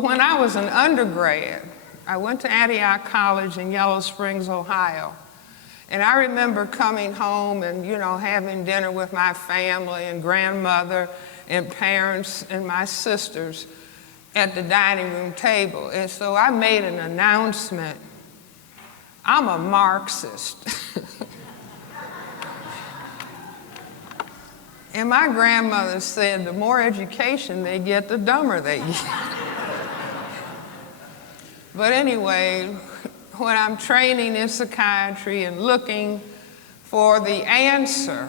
When I was an undergrad, I went to Antioch College in Yellow Springs, Ohio. And I remember coming home and, having dinner with my family and grandmother and parents and my sisters at the dining room table. And so I made an announcement. I'm a Marxist. And my grandmother said the more education they get, the dumber they get. But anyway, when I'm training in psychiatry and looking for the answer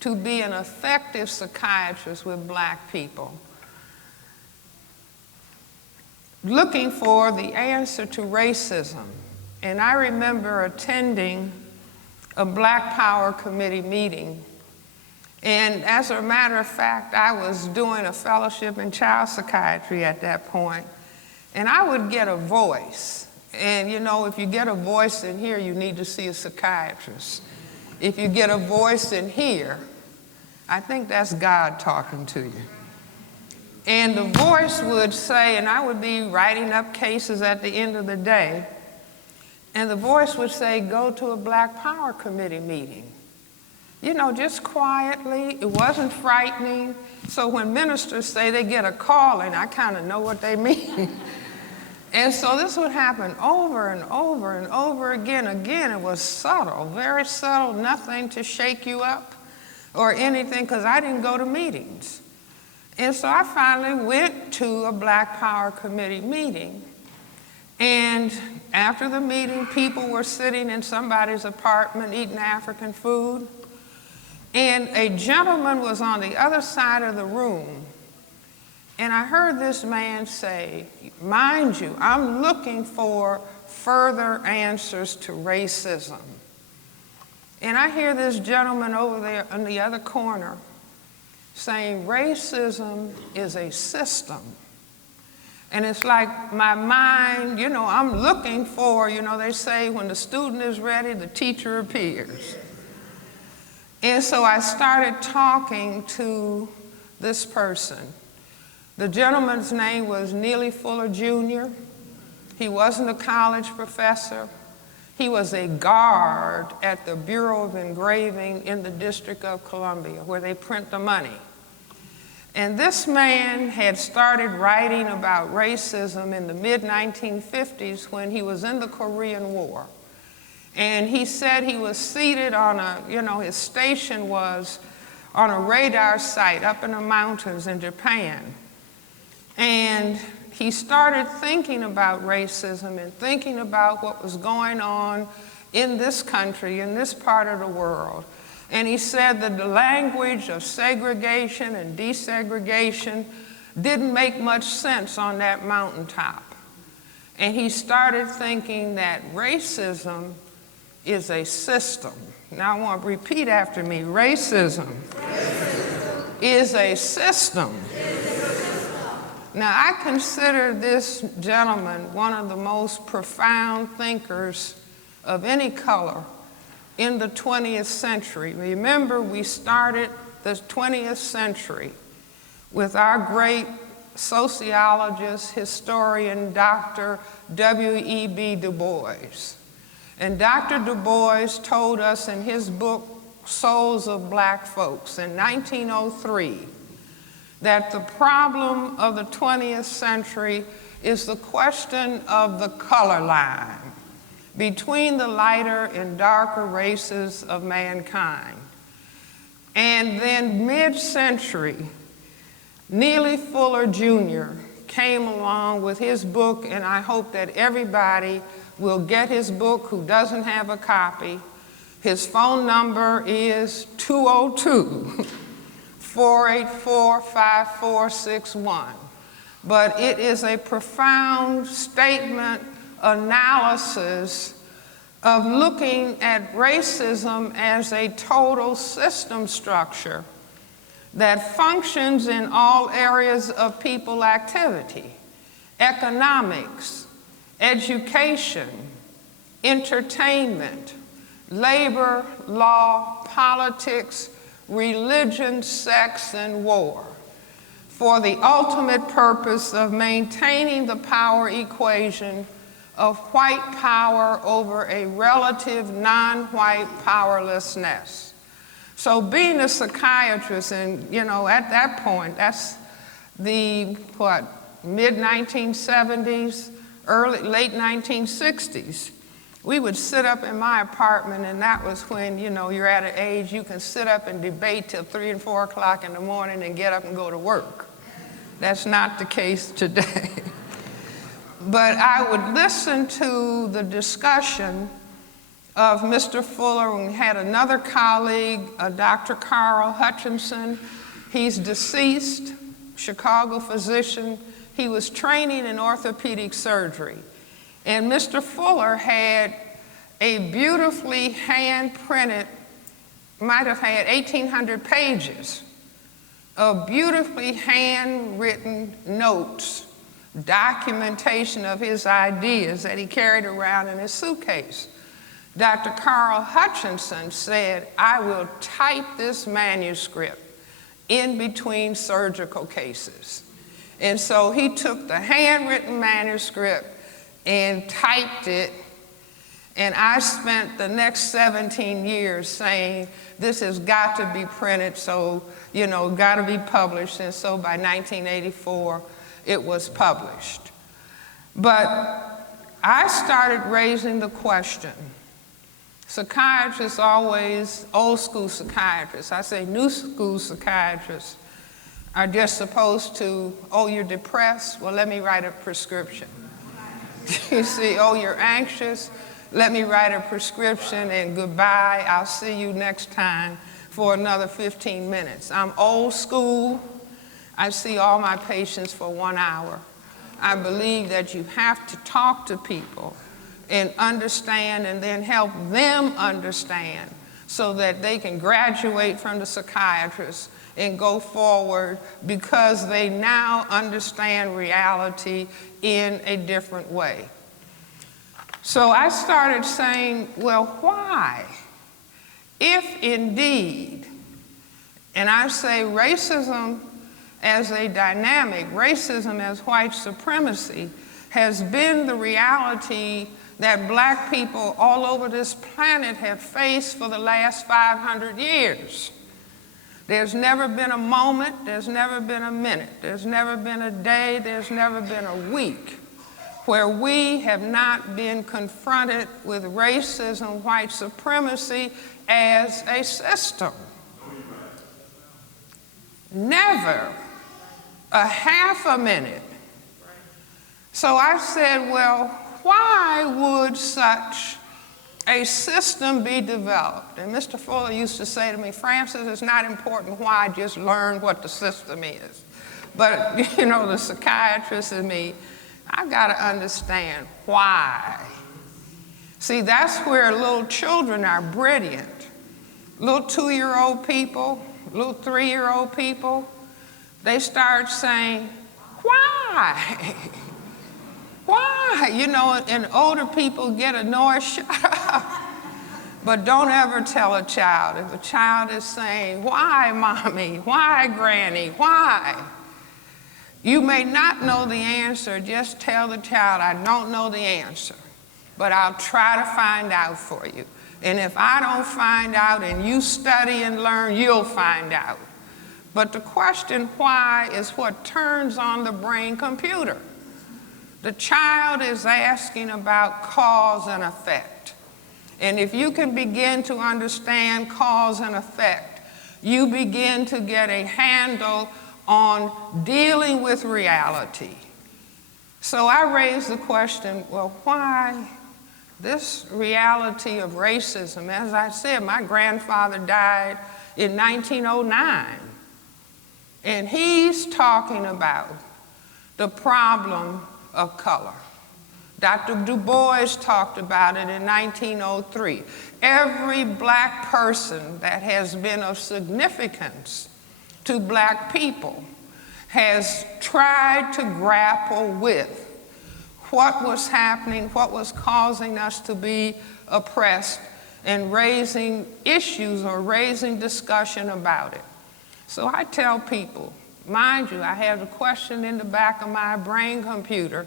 to be an effective psychiatrist with Black people, looking for the answer to racism. And I remember attending a Black Power Committee meeting. And as a matter of fact, I was doing a fellowship in child psychiatry at that point. And I would get a voice. And if you get a voice in here, you need to see a psychiatrist. If you get a voice in here, I think that's God talking to you. And the voice would say, and I would be writing up cases at the end of the day, and the voice would say, go to a Black Power Committee meeting. Just quietly. It wasn't frightening. So when ministers say they get a call, and I kind of know what they mean. And so this would happen over and over and over again. Again, it was subtle, very subtle, nothing to shake you up or anything, because I didn't go to meetings. And so I finally went to a Black Power Committee meeting. And after the meeting, people were sitting in somebody's apartment eating African food. And a gentleman was on the other side of the room. And I heard this man say, mind you, I'm looking for further answers to racism. And I hear this gentleman over there in the other corner saying, racism is a system. And it's like my mind, I'm looking for, they say when the student is ready, the teacher appears. And so I started talking to this person. The gentleman's name was Neely Fuller Jr. He wasn't a college professor. He was a guard at the Bureau of Engraving in the District of Columbia, where they print the money. And this man had started writing about racism in the mid-1950s when he was in the Korean War. And he said he was seated on his station was on a radar site up in the mountains in Japan. And he started thinking about racism and thinking about what was going on in this country, in this part of the world. And he said that the language of segregation and desegregation didn't make much sense on that mountaintop. And he started thinking that racism is a system. Now I want to repeat after me, racism is a system. Now, I consider this gentleman one of the most profound thinkers of any color in the 20th century. Remember, we started the 20th century with our great sociologist, historian, Dr. W.E.B. Du Bois. And Dr. Du Bois told us in his book, Souls of Black Folks, in 1903, that the problem of the 20th century is the question of the color line between the lighter and darker races of mankind. And then mid-century, Neely Fuller Jr. came along with his book, and I hope that everybody will get his book who doesn't have a copy. His phone number is 202-484-5461. But it is a profound statement, analysis of looking at racism as a total system structure that functions in all areas of people activity: economics, education, entertainment, labor, law, politics, religion, sex, and war. for the ultimate purpose of maintaining the power equation of white power over a relative non-white powerlessness. So being a psychiatrist, and you know, at that point, that's the, mid-1970s, late 1960s. We would sit up in my apartment, and that was when, you know, you're at an age you can sit up and debate till 3 and 4 o'clock in the morning and get up and go to work. That's not the case today. But I would listen to the discussion of Mr. Fuller. We had another colleague, Dr. Carl Hutchinson. He's deceased, Chicago physician. He was training in orthopedic surgery. And Mr. Fuller had a beautifully hand-printed, might have had 1,800 pages of beautifully handwritten notes, documentation of his ideas that he carried around in his suitcase. Dr. Carl Hutchinson said, "I will type this manuscript in between surgical cases." And so he took the handwritten manuscript and typed it, and I spent the next 17 years saying, this has got to be printed, so, you know, got to be published, and so by 1984, it was published. But I started raising the question. Psychiatrists always, old school psychiatrists, I say new school psychiatrists, are just supposed to, oh, you're depressed? Well, let me write a prescription. You see, oh, you're anxious? Let me write a prescription and goodbye. I'll see you next time for another 15 minutes. I'm old school. I see all my patients for 1 hour. I believe that you have to talk to people and understand and then help them understand so that they can graduate from the psychiatrist and go forward because they now understand reality in a different way. So I started saying, well, why? If indeed, and I say racism as a dynamic, racism as white supremacy has been the reality that black people all over this planet have faced for the last 500 years. There's never been a moment, there's never been a minute, there's never been a day, there's never been a week where we have not been confronted with racism, white supremacy as a system. Never a half a minute. So I said, well, why would such a system be developed? And Mr. Fuller used to say to me, Frances, it's not important why, just learn what the system is. But, you know, the psychiatrist in me, I've got to understand why. See, that's where little children are brilliant. Little 2-year-old people, little 3-year-old people, they start saying, why? Why? You know, and older people get annoyed, shut up. But don't ever tell a child. If a child is saying, why, mommy? Why, granny? Why? You may not know the answer. Just tell the child, I don't know the answer, but I'll try to find out for you. And if I don't find out and you study and learn, you'll find out. But the question why is what turns on the brain computer. The child is asking about cause and effect. And if you can begin to understand cause and effect, you begin to get a handle on dealing with reality. So I raised the question, well, why this reality of racism? As I said, my grandfather died in 1909. And he's talking about the problem of color. Dr. Du Bois talked about it in 1903. Every black person that has been of significance to black people has tried to grapple with what was happening, what was causing us to be oppressed, and raising issues or raising discussion about it. So I tell people, Mind you, I have the question in the back of my brain computer,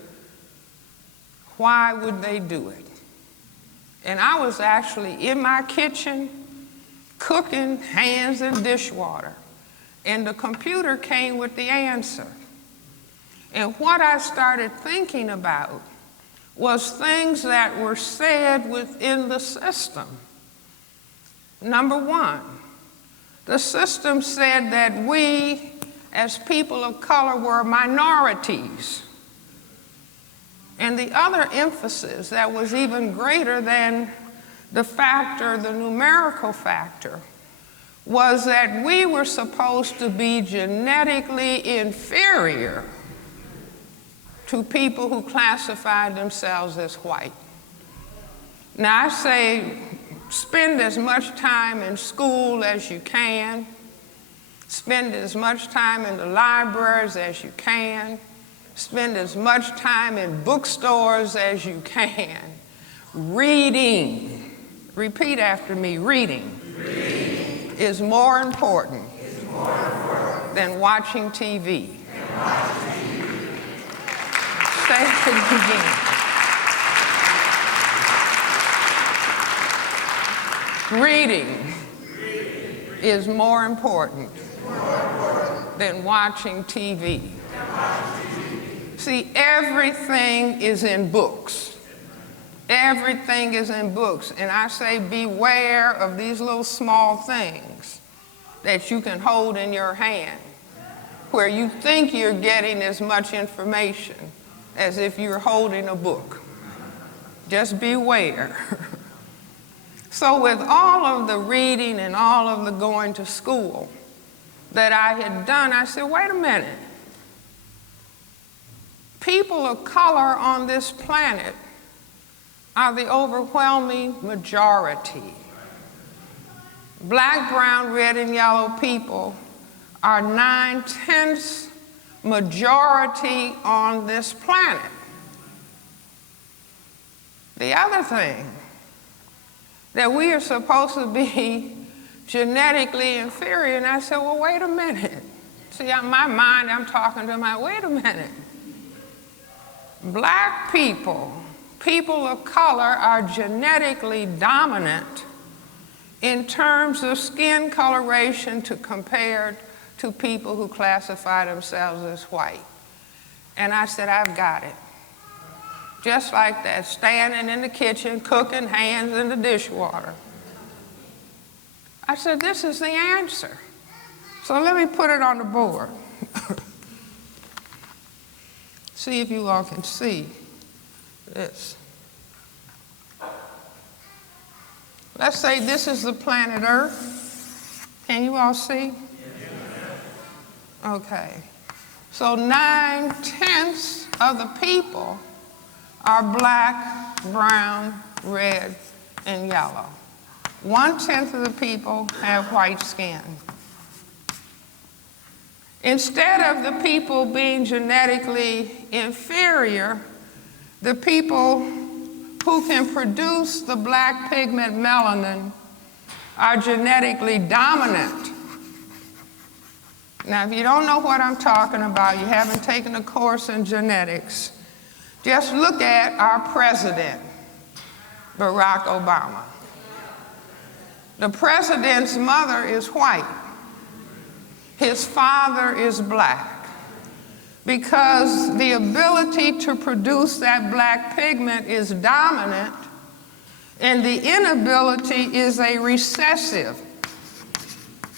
why would they do it? And I was actually in my kitchen cooking, hands in dishwater, and the computer came with the answer. And what I started thinking about was things that were said within the system. Number one, the system said that we, as people of color, were minorities. And the other emphasis that was even greater than the factor, the numerical factor, was that we were supposed to be genetically inferior to people who classified themselves as white. Now, I say spend as much time in school as you can, spend as much time in the libraries as you can, spend as much time in bookstores as you can. Reading, repeat after me, reading, is more important than watching TV. Say it again. Reading is more important than watching TV. See, everything is in books. Everything is in books. And I say beware of these little small things that you can hold in your hand, where you think you're getting as much information as if you're holding a book. Just beware. So with all of the reading and all of the going to school that I had done, I said, wait a minute. People of color on this planet are the overwhelming majority. Black, brown, red, and yellow people are 9/10 majority on this planet. The other thing, that we are supposed to be genetically inferior. And I said, well, wait a minute. See, in my mind, I'm talking to my, wait a minute. Black people, people of color, are genetically dominant in terms of skin coloration compared to people who classify themselves as white. And I said, I've got it. Just like that, standing in the kitchen, cooking, hands in the dishwater. I said, this is the answer. So let me put it on the board. See if you all can see this. Let's say this is the planet Earth. Can you all see? Okay. So 9/10 of the people are black, brown, red, and yellow. 1/10 of the people have white skin. Instead of the people being genetically inferior, the people who can produce the black pigment melanin are genetically dominant. Now, if you don't know what I'm talking about, you haven't taken a course in genetics, just look at our president, Barack Obama. The president's mother is white. His father is black. Because the ability to produce that black pigment is dominant, and the inability is a recessive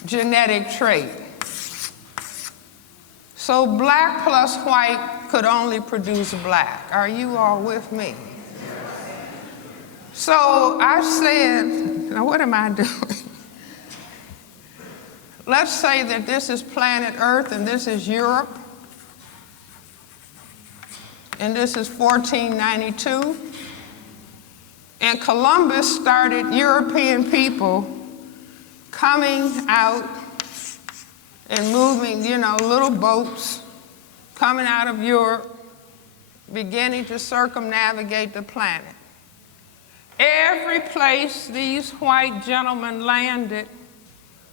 genetic trait. So black plus white could only produce black. Are you all with me? So I said, now what am I doing? Let's say that this is planet Earth and this is Europe. And this is 1492. And Columbus started European people coming out and moving, little boats coming out of Europe, beginning to circumnavigate the planet. Every place these white gentlemen landed,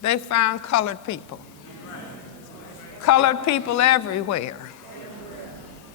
they found colored people. colored people everywhere.